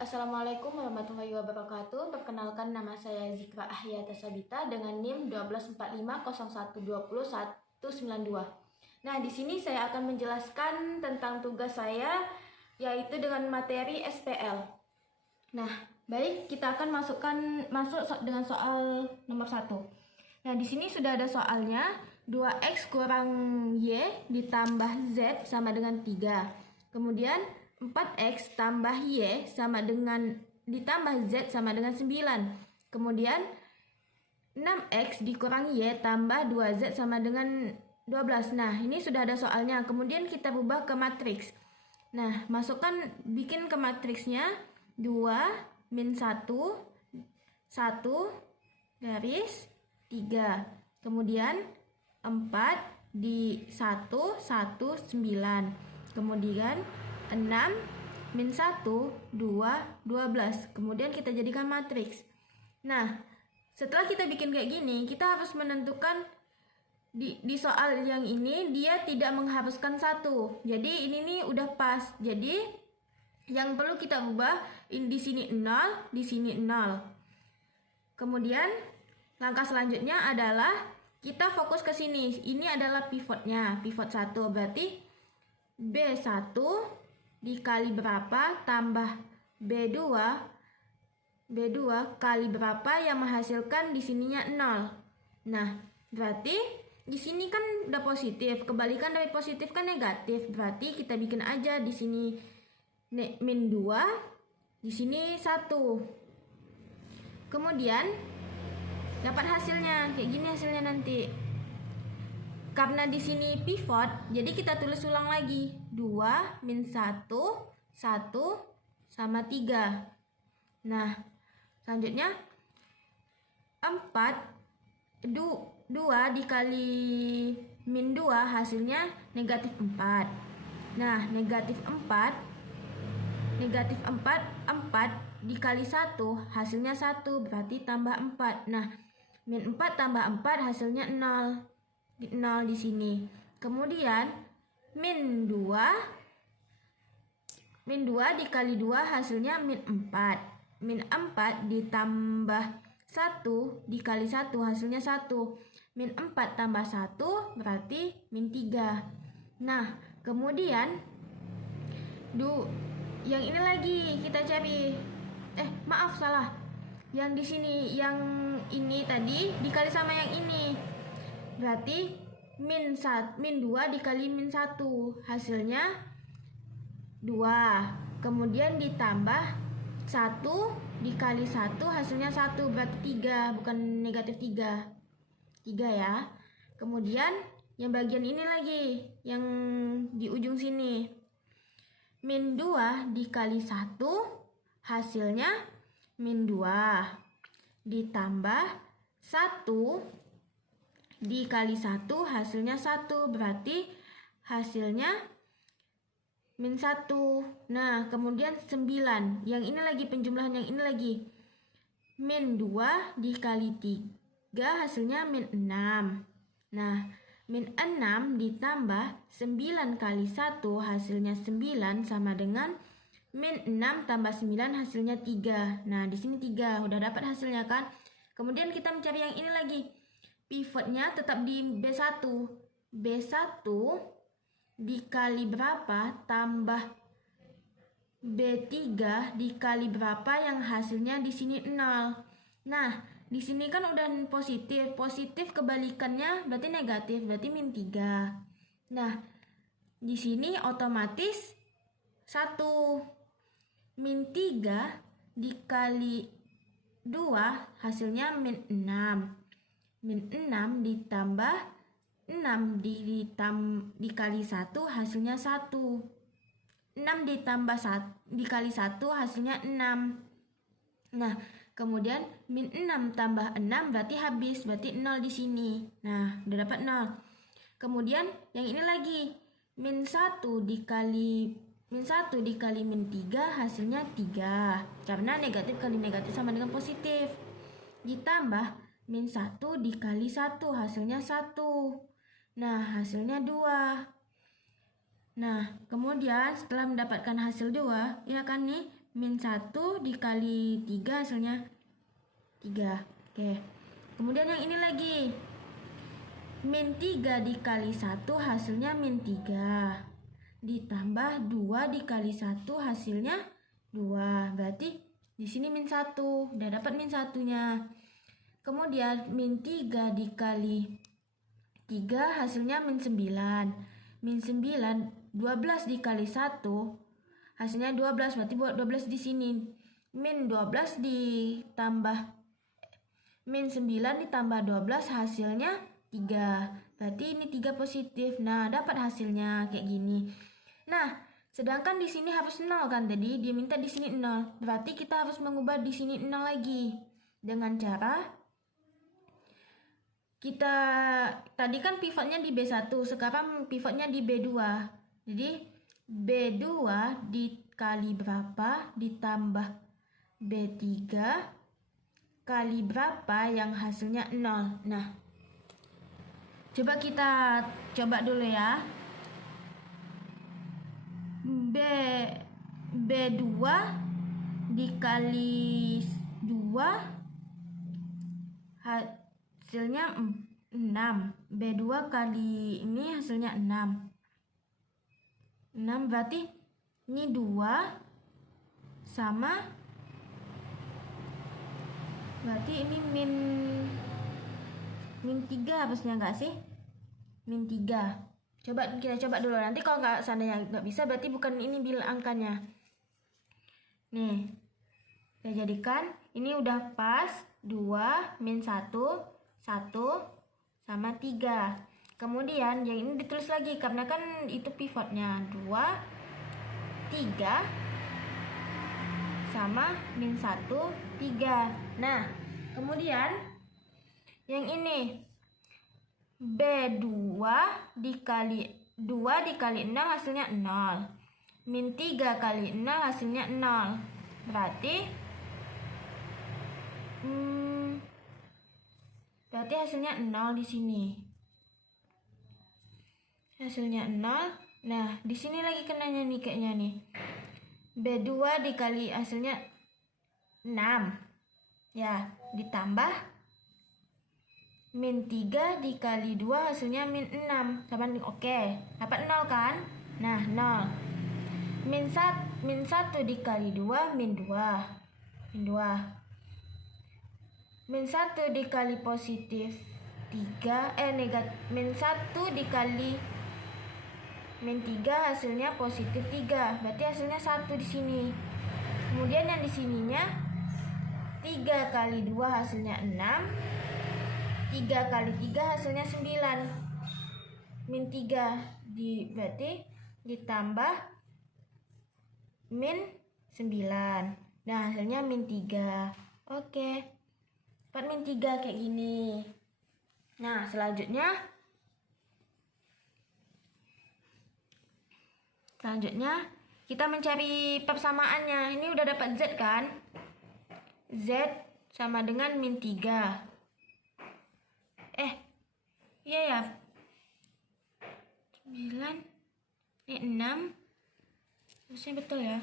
Assalamualaikum warahmatullahi wabarakatuh. Perkenalkan, nama saya Zikra Ahyata Sabita dengan NIM 124501209192. Nah, di sini saya akan menjelaskan tentang tugas saya, yaitu dengan materi SPL. Nah, baik, kita akan masuk dengan soal nomor 1. Nah, di sini sudah ada soalnya. 2x kurang y ditambah z sama dengan 3. Kemudian 4x tambah y sama dengan ditambah z sama dengan 9. Kemudian 6x dikurang y tambah 2z sama dengan 12. Nah, ini sudah ada soalnya. Kemudian kita ubah ke matriks. Nah, bikin ke matriksnya 2 min 1 garis 3. Kemudian 4 di 1 9. Kemudian 6 min 1 2 12. Kemudian kita jadikan matriks. Nah, setelah kita bikin kayak gini, kita harus menentukan di soal yang ini dia tidak mengharuskan 1. Jadi ini nih udah pas. Jadi yang perlu kita ubah di sini 0, di sini 0. Kemudian langkah selanjutnya adalah kita fokus ke sini. Ini adalah pivotnya, pivot 1. Berarti B1 dikali berapa tambah B2 kali berapa yang menghasilkan di sininya 0. Nah, berarti di sini kan udah positif. Kebalikan dari positif kan negatif. Berarti kita bikin aja di sini min 2, di sini 1. Kemudian dapat hasilnya kayak gini hasilnya nanti. Karena di sini pivot, jadi kita tulis ulang lagi. 2 min 1 sama 3. Nah, selanjutnya 2 dikali min 2 hasilnya negatif 4. Nah, negatif 4 dikali 1 hasilnya 1, berarti tambah 4. Nah, min 4 tambah 4 hasilnya 0. 0 di sini. Kemudian min 2 dikali 2 hasilnya min 4. Min 4 ditambah 1 dikali 1 hasilnya 1. Min 4 tambah 1 berarti min 3. Nah, kemudian yang ini lagi kita cari. Maaf, salah. Yang di sini, yang ini tadi dikali sama yang ini. Berarti min 2 dikali min 1 hasilnya 2. Kemudian ditambah 1 dikali 1 hasilnya 1, berarti 3, bukan negatif 3. 3 ya. Kemudian yang bagian ini lagi, yang di ujung sini. Min 2 dikali 1 hasilnya min 2. Ditambah 1 dikali 1 hasilnya 1, berarti hasilnya min 1. Nah, kemudian 9. Yang ini lagi penjumlahan yang ini lagi. Min 2 dikali 3 hasilnya min 6. Nah, min 6 ditambah 9 kali 1 hasilnya 9 sama dengan min 6 tambah 9 hasilnya 3. Nah, di sini 3. Udah dapat hasilnya kan? Kemudian kita mencari yang ini lagi. Pivotnya tetap di B1. B1 dikali berapa tambah B3 dikali berapa yang hasilnya di sini 0. Nah, di sini kan udah positif. Positif kebalikannya berarti negatif, berarti min 3. Nah, di sini otomatis 1. Min 3 dikali 2 hasilnya min 6. Min 6 ditambah 6 dikali 1 hasilnya 1. 6 ditambah 1 dikali 1 hasilnya 6. Nah, kemudian min 6 tambah 6 berarti habis, berarti 0 di sini. Nah, udah dapat 0. Kemudian yang ini lagi. Min 1 dikali min 3 hasilnya 3. Karena negatif kali negatif sama dengan positif. Ditambah min 1 dikali 1 hasilnya 1. Nah, hasilnya 2. Nah, kemudian setelah mendapatkan hasil 2, ya kan nih, min 1 dikali 3 hasilnya 3. Oke. Kemudian yang ini lagi. Min 3 dikali 1 hasilnya min 3. Ditambah 2 dikali 1 hasilnya 2. Berarti di sini min 1. Udah dapat min 1-nya. Kemudian min 3 dikali 3 hasilnya min 9. Min 9 12 dikali 1 hasilnya 12. Berarti buat 12 di sini. Min 12 ditambah min 9 ditambah 12 hasilnya 3. Berarti ini 3 positif. Nah, dapat hasilnya kayak gini. Nah, sedangkan di sini harus 0 kan tadi, dia minta di sini 0. Berarti kita harus mengubah di sini 0 lagi. Dengan cara kita tadi kan pivotnya di B1, sekarang pivotnya di B2. Jadi B2 dikali berapa ditambah B3 kali berapa yang hasilnya 0. Nah, coba kita coba dulu ya. B2 dikali 2 hasilnya 6. B2 kali ini hasilnya 6. 6 berarti ini 2 sama, berarti ini min 3 harusnya nggak sih? Min 3. Coba kita coba dulu. Nanti kalau nggak seandainya nggak bisa berarti bukan ini bilang angkanya. Nih. Kita jadikan ini udah pas 2 min 1 sama 3. Kemudian yang ini ditulis lagi karena kan itu pivotnya 2 3 sama min 1 3. Nah, kemudian yang ini B2 dikali 2 dikali 0 hasilnya 0. Min 3 kali 0 hasilnya 0. Berarti hasilnya 0 di sini. Hasilnya 0. Nah, di sini lagi kenanya nih kayaknya nih. B2 dikali hasilnya 6. Ya, ditambah min 3 dikali 2 hasilnya min 6. Sama oke. Dapat 0 kan? Nah, 0. Min 1 dikali 2 min 2. Min 2. Min 1 dikali positif 3 negatif. Min 1 dikali min 3 hasilnya positif 3. Berarti hasilnya 1 di sini. Kemudian yang di sininya 3 kali 2 hasilnya 6. 3 kali 3 hasilnya 9. Min 3 berarti ditambah min 9. Nah, hasilnya min 3. Oke. Dapat min 3 kayak gini. Nah, selanjutnya kita mencari persamaannya. Ini udah dapat Z kan? Z sama dengan min 3. Iya ya. 9 ini 6. Harusnya betul ya.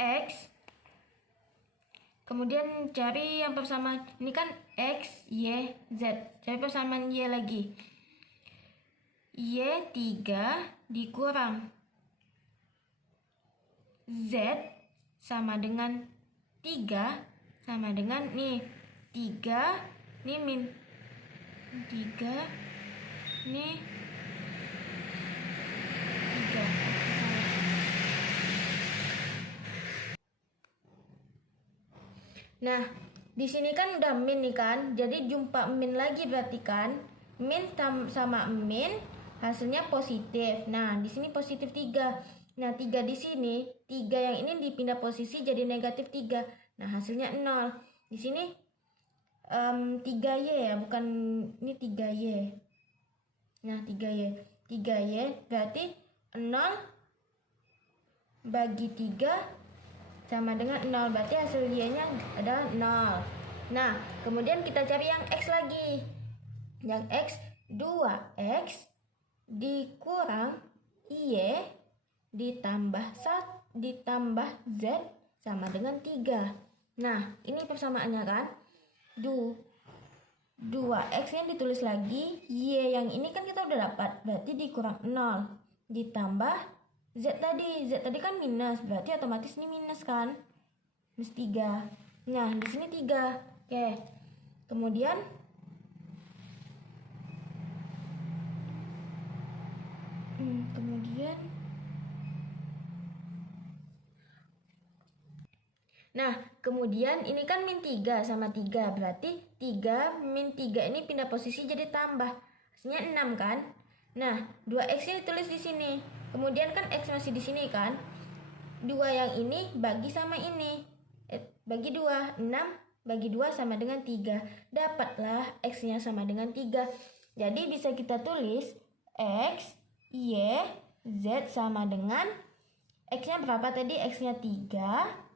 X. Kemudian cari yang persamaan. Ini kan X, Y, Z. Cari persamaan Y lagi. Y 3 dikurang Z sama dengan 3 sama dengan nih 3 nih min 3 nih 3. Nah, di sini kan udah min nih kan. Jadi jumpa min lagi berarti kan. Min sama min hasilnya positif. Nah, di sini positif 3. Nah, 3 di sini, 3 yang ini dipindah posisi jadi negatif 3. Nah, hasilnya 0. Di sini 3Y ya, bukan ini 3Y. Nah, 3Y. 3Y berarti 0 bagi 3 sama dengan 0. Berarti hasil Y-nya adalah 0. Nah, kemudian kita cari yang X lagi. Yang X, 2X dikurang Y ditambah 1 ditambah Z sama dengan 3. Nah, ini persamaannya kan? 2X nya ditulis lagi, Y yang ini kan kita udah dapat, berarti dikurang 0. Ditambah Z tadi kan minus, berarti otomatis ini minus kan? Minus 3. Nah, di sini 3. Oke. Kemudian kemudian ini kan min 3 sama 3, berarti 3 min 3 ini pindah posisi jadi tambah. Hasilnya 6 kan? Nah, 2X ini ditulis di sini. Kemudian kan X masih di sini kan? 2 yang ini bagi sama ini. Bagi 2, 6 bagi 2 sama dengan 3. Dapatlah X-nya sama dengan 3. Jadi bisa kita tulis X, Y, Z sama dengan X-nya berapa tadi? X-nya 3.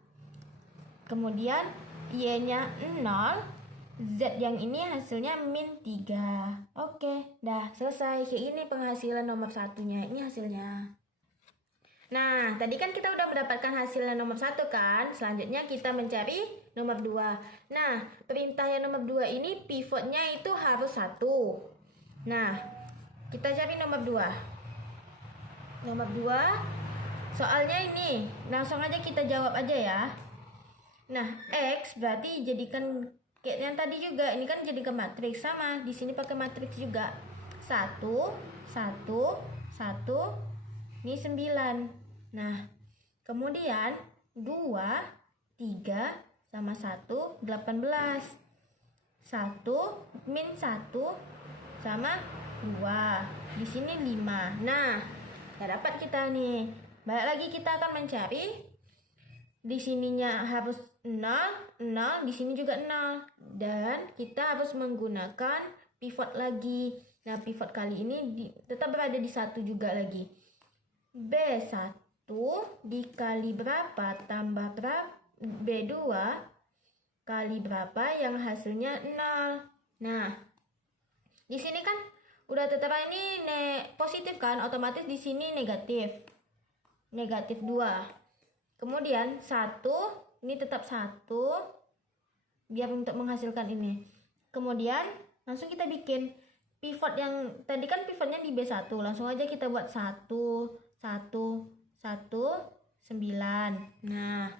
Kemudian Y-nya 0, Z yang ini hasilnya min 3. Oke, dah selesai. Kayak ini penghasilan nomor satunya. Ini hasilnya. Nah, tadi kan kita udah mendapatkan hasilnya nomor 1 kan? Selanjutnya kita mencari nomor 2. Nah, perintah yang nomor 2 ini pivotnya itu harus 1. Nah, kita cari nomor 2. Nomor 2, soalnya ini. Langsung aja kita jawab aja ya. Nah, X berarti jadikan kayak yang tadi juga. Ini kan jadikan matriks sama. Di sini pakai matriks juga. 1, 1, 1. Ini 9. Nah, kemudian 2, 3 sama 1, 18. 1 min 1 sama 2. Di sini 5. Nah, udah dapat kita nih. Balik lagi kita akan mencari. Di sininya harus 0, 0, di sini juga 0. Dan kita harus menggunakan pivot lagi. Nah, pivot kali ini tetap berada di 1 juga lagi. B1 dikali berapa tambah berapa? B2 kali berapa yang hasilnya 0. Nah, di sini kan udah tetap ini positif kan, otomatis di sini negatif. Negatif 2. Kemudian 1, ini tetap 1 biar untuk menghasilkan ini. Kemudian langsung kita bikin pivot yang tadi kan pivotnya di B1. Langsung aja kita buat 1, 1, 1, 9. Nah,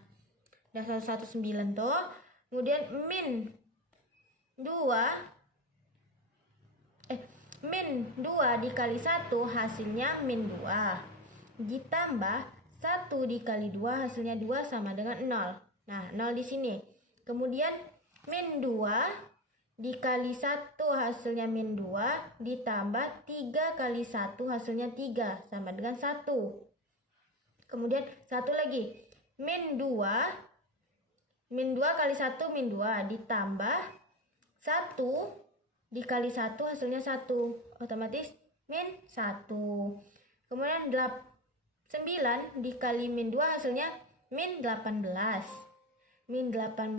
udah 1, 9 tuh. Kemudian min 2 dikali 1 hasilnya min 2. Ditambah 1 dikali 2 hasilnya 2 sama dengan 0. Nah, 0 di sini. Kemudian min 2 dikali 1 hasilnya min 2 ditambah 3 kali 1 hasilnya 3 sama dengan 1. Kemudian 1 lagi. Min 2 kali 1 min 2 ditambah 1 dikali 1 hasilnya 1. Otomatis min 1. Kemudian 9 dikali min 2 hasilnya min 18. Min 18, 1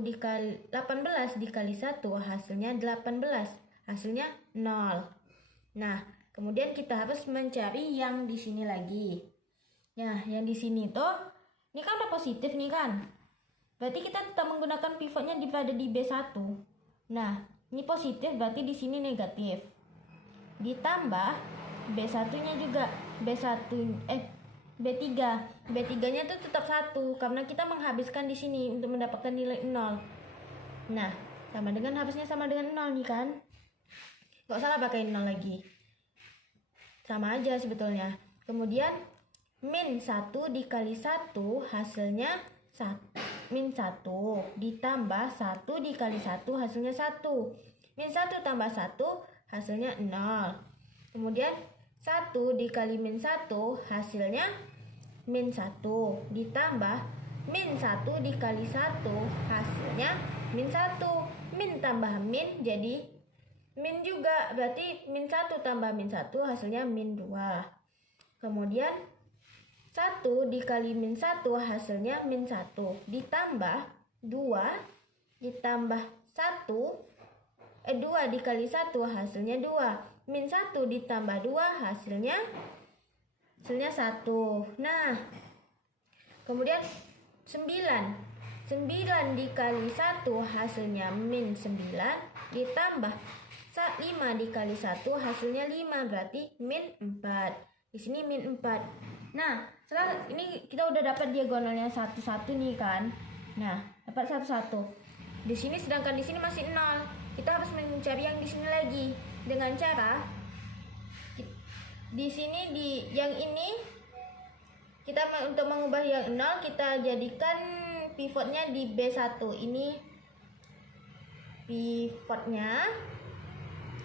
dikali 18 dikali 1 hasilnya 18. Hasilnya 0. Nah, kemudian kita harus mencari yang di sini lagi. Nah, yang di sini tuh ini kan udah positif nih kan. Berarti kita tetap menggunakan pivotnya berada di B1. Nah, ini positif berarti di sini negatif. Ditambah B1-nya juga B3-nya tuh tetap 1 karena kita menghabiskan di sini untuk mendapatkan nilai 0. Nah, sama dengan 0 nih kan? Gak salah pakai 0 lagi. Sama aja sebetulnya. Kemudian min 1 dikali 1 hasilnya min 1 ditambah 1 dikali 1 hasilnya 1. Min 1 tambah 1 hasilnya 0. Kemudian 1 dikali min 1 hasilnya min 1 ditambah min 1 dikali 1 hasilnya min 1. Min tambah min jadi min juga, berarti min 1 tambah min 1 hasilnya min 2. Kemudian 1 dikali min 1 hasilnya min 1 ditambah 2 ditambah 1 2 dikali 1 hasilnya 2. Min 1 ditambah 2 hasilnya hasilnya 1. Nah, kemudian 9 dikali 1 hasilnya min 9, ditambah 5 dikali 1 hasilnya 5, berarti min 4. Di sini min 4. Nah, setelah ini kita udah dapat diagonalnya 1 nih kan. Nah, dapat 1. Di sini sedangkan di sini masih 0. Kita harus mencari yang di sini lagi dengan cara di sini yang ini kita untuk mengubah yang 0 kita jadikan pivotnya di B1. Ini pivotnya.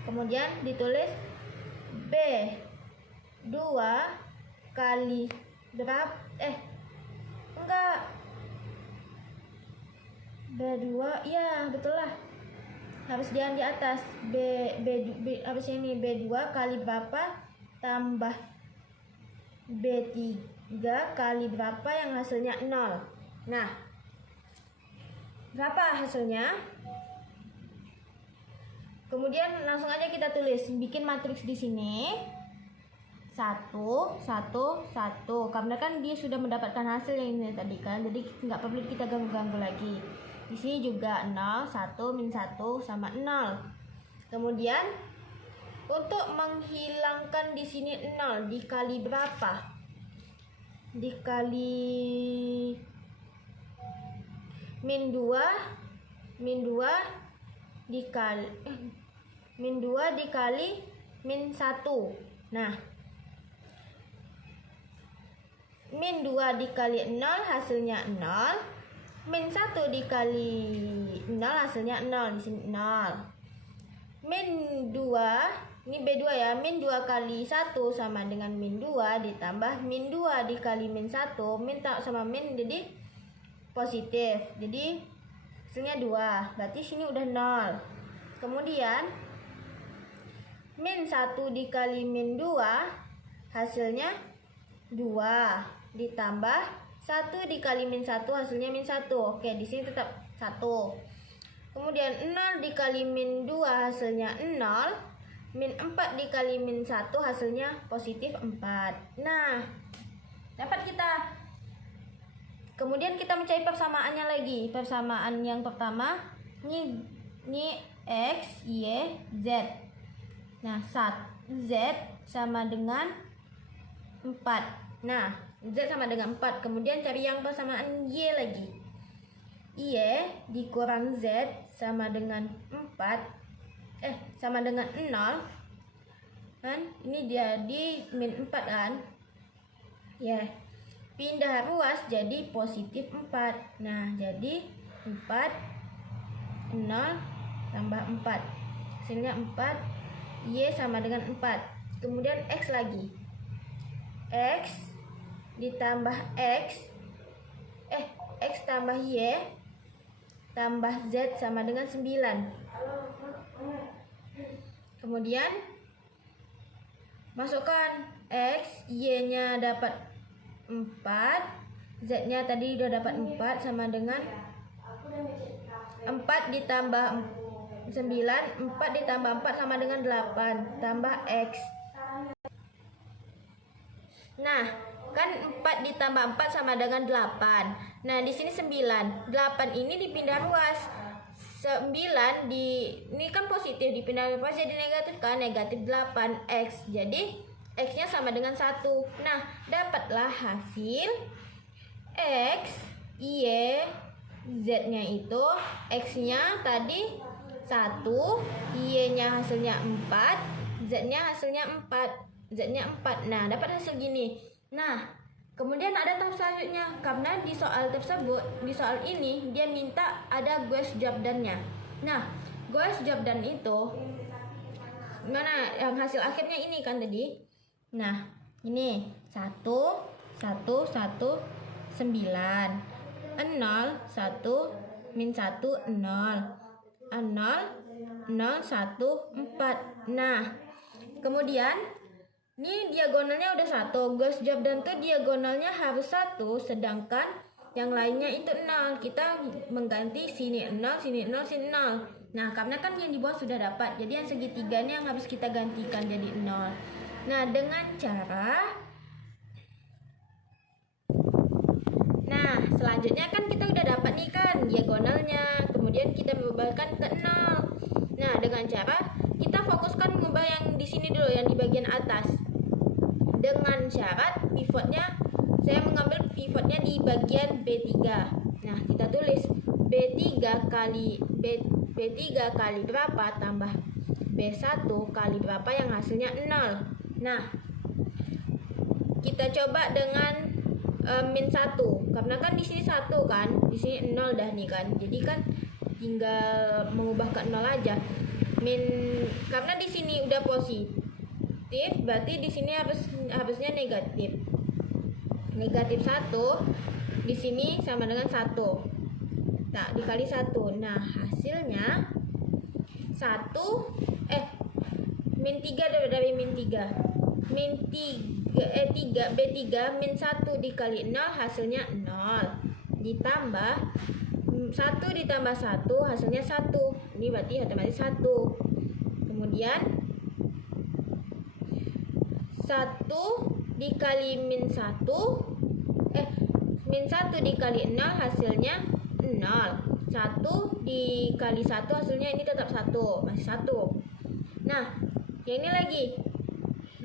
Kemudian ditulis B2 kali berapa? B2, ya betul lah. Harus yang di atas. Harusnya ini B2 kali berapa tambah B3 kali berapa yang hasilnya 0. Nah, berapa hasilnya? Kemudian langsung aja kita tulis, bikin matriks di sini 1, 1, 1. Karena kan dia sudah mendapatkan hasil yang ini tadi kan, jadi nggak perlu kita ganggu-ganggu lagi. Di sini juga 0, 1, min 1 sama 0. Kemudian untuk menghilangkan di sini 0 dikali berapa? Dikali min 2 dikali min 1. Nah, min 2 dikali 0 hasilnya 0. Min 1 dikali 0 hasilnya 0. Di sini 0. Min 2, ini B2 ya. Min 2 kali 1 sama dengan min 2 ditambah min 2 dikali min 1. Min sama min jadi positif. Jadi hasilnya 2. Berarti sini udah 0. Kemudian min 1 dikali min 2 hasilnya 2 ditambah 1 dikali min 1 hasilnya min 1. Oke, di sini tetap 1. Kemudian 0 dikali min 2 hasilnya 0. Min 4 dikali min 1 hasilnya positif 4. Nah, dapat kita. Kemudian kita mencari persamaannya lagi. Persamaan yang pertama ini X, Y, Z. Nah, Z sama dengan 4. Nah, Z sama dengan 4. Kemudian cari yang persamaan Y lagi. Y dikurang Z sama dengan 4. Sama dengan 0. Kan? Ini jadi min 4 kan? Ya. Pindah ruas jadi positif 4. Nah, jadi 4, 0 tambah 4. Hasilnya 4. Y sama dengan 4. Kemudian X lagi. X ditambah X tambah Y tambah Z sama dengan 9. Kemudian masukkan X, Y-nya dapat 4, Z-nya tadi udah dapat 4 sama dengan 4 ditambah 9, 4 ditambah 4 sama dengan 8, tambah X. Nah, kan 4 ditambah 4 sama dengan 8. Nah, di sini 9. 8 ini dipindah ruas. 9 ini kan positif, dipindah ruas jadi negatif kan, negatif 8X. Jadi X-nya sama dengan 1. Nah, dapatlah hasil X, Y, Z-nya itu X-nya tadi 1, Y-nya hasilnya 4, Z-nya hasilnya 4. Z-nya 4. Nah, dapat hasil gini. Nah, kemudian ada tahap selanjutnya. Karena di soal tersebut, di soal ini dia minta ada Gauss Jordan-nya. Nah, Gauss Jordan itu mana yang hasil akhirnya ini kan tadi. Nah, ini 1 1 1 9 0 1 min 1 0 0 0 1 4. Nah, kemudian ini diagonalnya udah 1. Gauss Jordan tuh diagonalnya harus 1, sedangkan yang lainnya itu 0. Kita mengganti sini 0, sini 0, sini 0. Nah, karena kan yang di bawah sudah dapat, jadi yang segitiganya yang harus kita gantikan jadi 0. Nah, dengan cara Nah, selanjutnya kan kita udah dapat nih kan diagonalnya, kemudian kita berubahkan ke 0. Nah, dengan cara kita fokuskan mengubah yang di sini dulu, yang di bagian atas. Dengan syarat pivotnya, saya mengambil pivotnya di bagian B3. Nah, kita tulis B3 kali berapa tambah B1 kali berapa yang hasilnya 0. Nah, kita coba dengan min 1, karena kan di sini 1 kan, di sini 0 dah nih kan. Jadi kan tinggal mengubah ke 0 aja. Karena di sini udah positif, berarti di sini harusnya negatif. Negatif 1 di sini sama dengan 1. Nah, dikali 1. Nah, hasilnya 1 min 3 dari min 3. Min 3 B3 min 1 dikali 0 hasilnya 0. Ditambah 1 ditambah 1 hasilnya 1. Ini berarti otomatis 1. Kemudian 1 dikali min 1 min 1 dikali 0 hasilnya 0. 1 dikali 1 hasilnya ini tetap 1, masih 1. Nah, yang ini lagi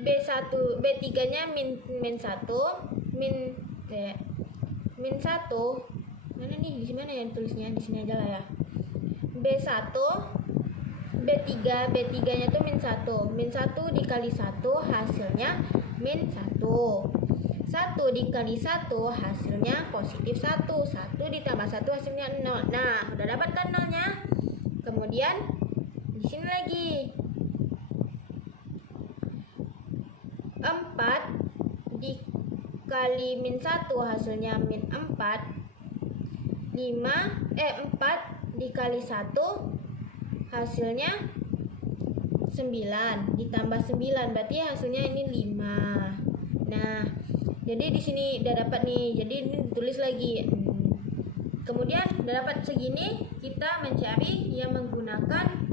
B1 B3 nya min 1 min 1 mana nih, di mana ya tulisnya, di sini aja lah ya. B1 B3 nya tuh min 1. Min 1 dikali 1 hasilnya min 1. 1 dikali 1 hasilnya positif 1. 1 ditambah 1 hasilnya 0. Nah, udah dapat kan 0-nya. Kemudian di sini lagi 4 dikali min 1 hasilnya min 4. 4 dikali 1 hasilnya 9, ditambah 9 berarti hasilnya ini 5. Nah, jadi di sini udah dapat nih. Jadi ini tulis lagi. Kemudian udah dapat segini, kita mencari yang menggunakan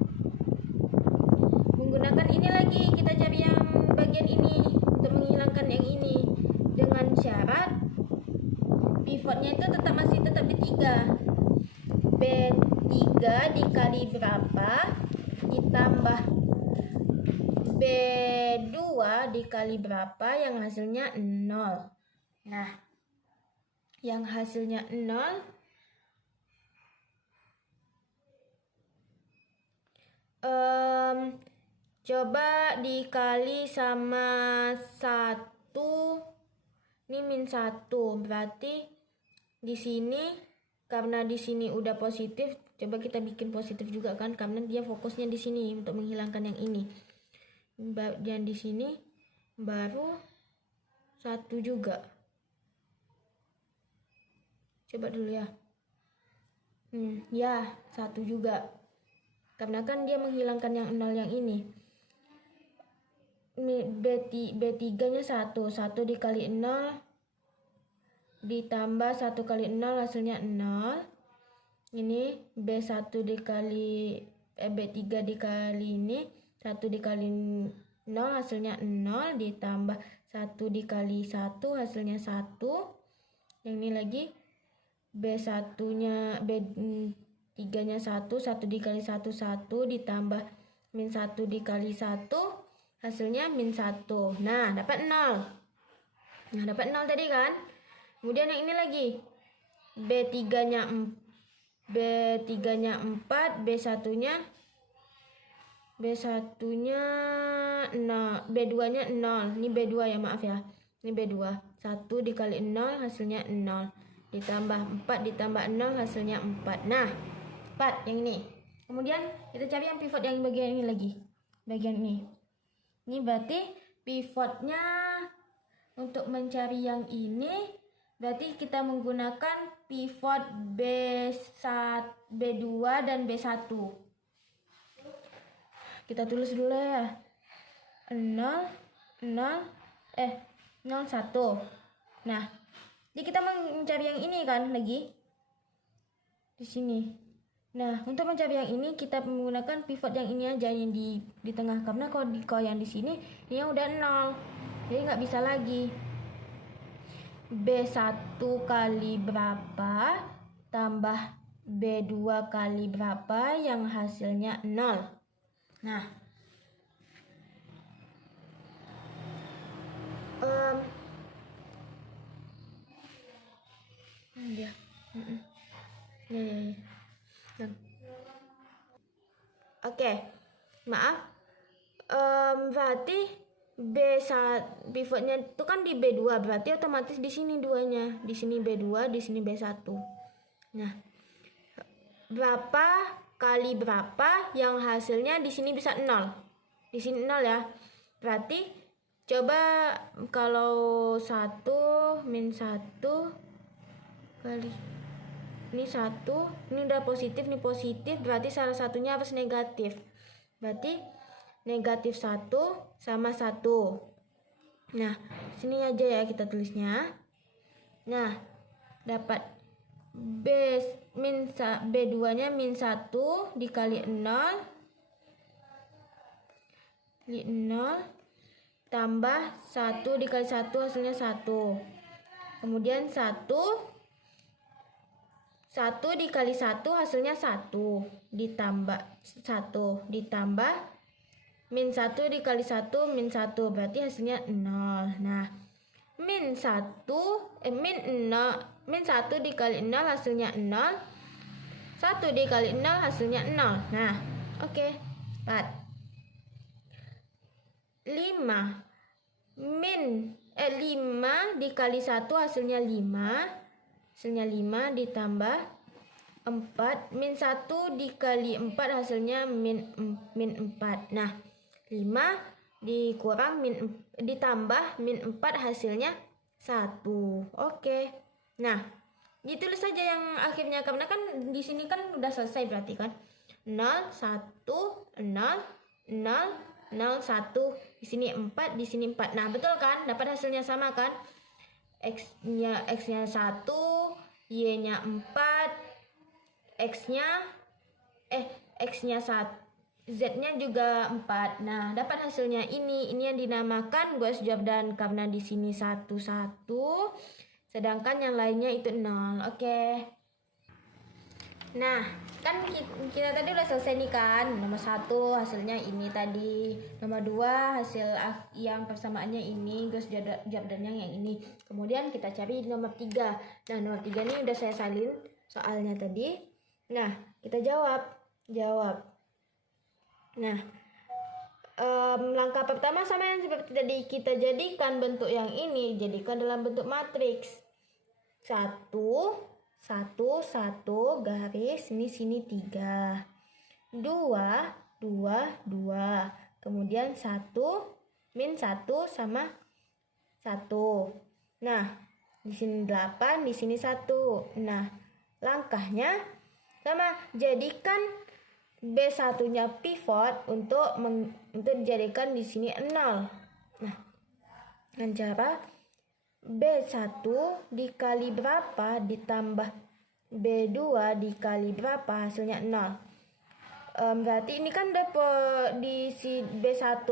ini lagi. Kita cari yang bagian ini untuk menghilangkan yang ini dengan syarat pivotnya itu masih tetap di 3. B3 dikali berapa ditambah B2 dikali berapa yang hasilnya 0. Nah, yang hasilnya 0 coba dikali sama 1. Ini min 1, berarti di sini karena di sini udah positif, coba kita bikin positif juga kan, karena dia fokusnya di sini untuk menghilangkan yang ini. Dan di sini baru 1 juga. Coba dulu ya. Ya, 1 juga. Karena kan dia menghilangkan yang 0 yang ini. Ini B3-nya 1. 1 dikali 0 ditambah 1 kali 0 hasilnya 0. Ini B1 dikali B3 dikali ini 1 dikali 0 hasilnya 0, ditambah 1 dikali 1 hasilnya 1. Yang ini lagi B1 nya B3 nya 1 dikali 1 1 ditambah min 1 dikali 1 hasilnya min 1. Nah, dapat 0. Nah, dapat 0 tadi kan. Kemudian yang ini lagi B3 nya 4, B1 nya 0, B2 nya 0. Ini B2 ya, maaf ya. Ini B2. 1 dikali 0 hasilnya 0. Ditambah 4 ditambah 0 hasilnya 4. Nah, 4 yang ini. Kemudian kita cari yang pivot yang bagian ini lagi. Bagian ini. Ini berarti pivotnya untuk mencari yang ini berarti kita menggunakan pivot B2 dan B1. Kita tulis dulu ya. 0 1. Nah, jadi kita mencari yang ini kan lagi di sini. Nah, untuk mencari yang ini kita menggunakan pivot yang ini aja, yang di tengah, karena kalau yang di sini ini yang udah 0. Jadi nggak bisa lagi. B1 kali berapa tambah B2 kali berapa yang hasilnya 0. Nah, dia Oke, maaf. Berarti B1 pivotnya itu kan di B2, berarti otomatis di sini duanya. Di sini B2, di sini B1. Nah, berapa kali berapa yang hasilnya di sini bisa 0. Di sini 0 ya. Berarti coba kalau 1 min 1 kali ini 1, ini udah positif, ini positif, berarti salah satunya harus negatif. Berarti negatif 1 sama 1. Nah, sini aja ya kita tulisnya. Nah, dapat B2-nya min 1 dikali 0 tambah 1 dikali 1 hasilnya 1. Kemudian 1 dikali 1 hasilnya 1 ditambah 1 ditambah min 1 dikali 1 min 1 berarti hasilnya 0. Nah, min 1 dikali 0 hasilnya 0. 1 dikali 0 hasilnya 0. Nah, oke. 4. 5 dikali 1 hasilnya 5. Hasilnya 5 ditambah 4 min 1 dikali 4 hasilnya min 4. Nah, 5 dikurang ditambah min 4 hasilnya 1. Oke. Nah, ditulis saja yang akhirnya karena kan di sini kan udah selesai berarti kan. 0 1 0 0 0 1. Di sini 4, di sini 4. Nah, betul kan? Dapat hasilnya sama kan? X-nya 1, Y-nya 4, X-nya 1, Z-nya juga 4. Nah, dapat hasilnya ini yang dinamakan Gauss Jordan karena di sini 1 1, sedangkan yang lainnya itu 0. Oke. Nah, kan kita tadi udah selesai nih kan. Nomor 1 hasilnya ini tadi. Nomor 2 hasil yang persamaannya ini, Gauss Jordannya yang ini. Kemudian kita cari nomor 3. Nah, nomor 3 ini udah saya salin soalnya tadi. Nah, kita jawab. Nah, langkah pertama sama yang seperti tadi, kita jadikan bentuk yang ini, jadikan dalam bentuk matriks. 1 1 1 garis sini 3. 2 2 2. Kemudian 1 min 1 sama 1. Nah, di sini 8, di sini 1. Nah, langkahnya sama, jadikan B1-nya pivot untuk dijadikan di sini 0. Nah, dengan cara B1 dikali berapa ditambah B2 dikali berapa hasilnya 0. Berarti ini kan di si B1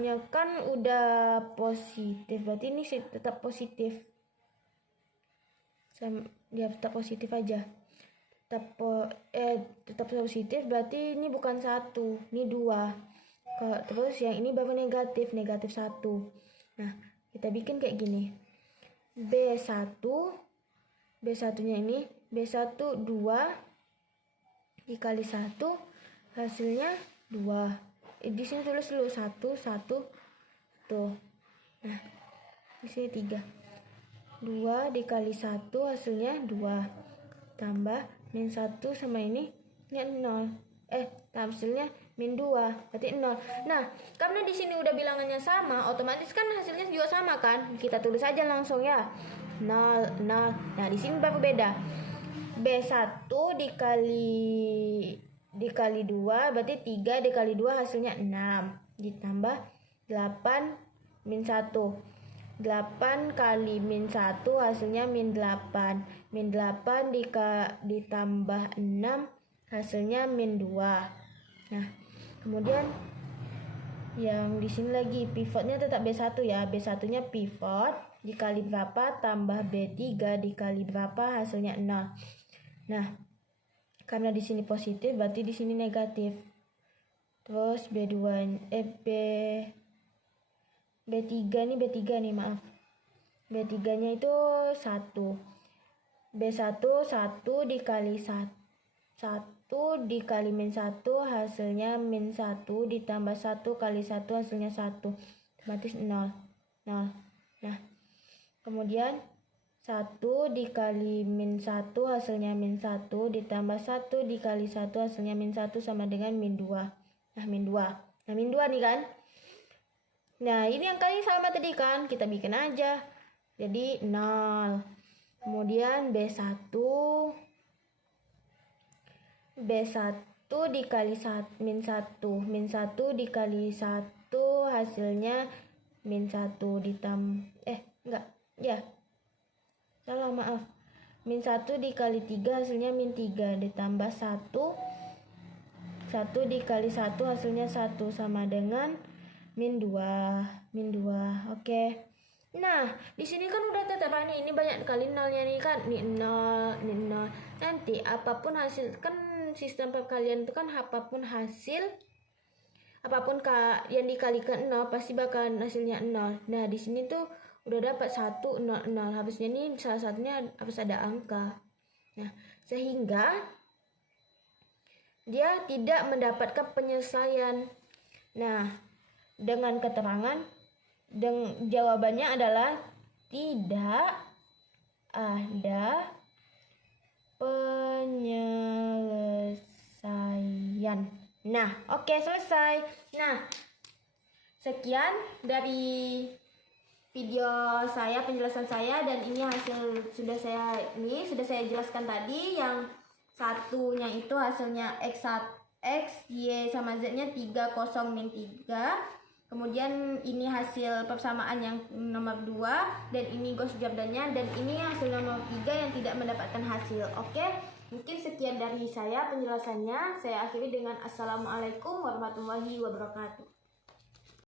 nya kan udah positif, berarti ini tetap positif. Dia tetap positif aja. Tetap positif, berarti ini bukan 1, ini 2. Terus yang ini baru negatif 1. Nah, kita bikin kayak gini. B1 nya ini B1 2 dikali 1 hasilnya 2. Di sini tulis dulu 1 1 tuh. Nah, di sini 3. 2 dikali 1 hasilnya 2. Tambah min 1 sama ini 0. Hasilnya min 2, berarti 0. Nah, karena di sini udah bilangannya sama, otomatis kan hasilnya juga sama kan? Kita tulis aja langsung ya. 0 0. Nah, di sini baru beda. B1 dikali 2 berarti 3 dikali 2 hasilnya 6. Ditambah 8 min 1. 8 kali min 1 hasilnya min 8. Min 8 ditambah 6 hasilnya min 2. Nah, kemudian yang di sini lagi pivotnya tetap B1 ya. B1-nya pivot dikali berapa tambah B3 dikali berapa hasilnya 0. Nah, karena di sini positif berarti di sini negatif. Terus B3 nih maaf. B3-nya itu 1. B1 1 dikali 1 dikali min 1 hasilnya min 1 ditambah 1 kali 1 hasilnya 1. Otomatis 0. Nah, kemudian 1 dikali min 1 hasilnya min 1 ditambah 1 dikali 1 hasilnya min 1 sama dengan min 2. Nah, min 2. Nah, min 2 nih kan. Nah, ini yang kali sama tadi kan. Kita bikin aja. Jadi 0. Kemudian B1 dikali min 1. Min 1 dikali 1 hasilnya min 1 salah maaf. Min 1 dikali 3 hasilnya min 3 ditambah 1 dikali 1 hasilnya 1 sama dengan min 2. Oke. Nah, di sini kan udah tetap ini banyak kali nolnya nih kan. Nih 0. Nanti apapun hasil, kan sistem perkalian itu kan apapun yang dikalikan 0 pasti bakalan hasilnya 0. Nah, di sini tuh udah dapat 1 0 0. Habisnya nih salah satunya harus ada angka. Nah, sehingga dia tidak mendapatkan penyelesaian. Nah, dengan keterangan jawabannya adalah tidak ada penyelesaian. Nah, oke, selesai. Nah, sekian dari video saya, penjelasan saya, dan ini hasil sudah saya jelaskan tadi. Yang satunya itu hasilnya X, Y sama Z-nya 3, 0, min 3. Kemudian ini hasil persamaan yang nomor 2, dan ini Gauss Jordannya, dan ini hasil nomor 3 yang tidak mendapatkan hasil. Oke, mungkin sekian dari saya penjelasannya. Saya akhiri dengan Assalamualaikum warahmatullahi wabarakatuh.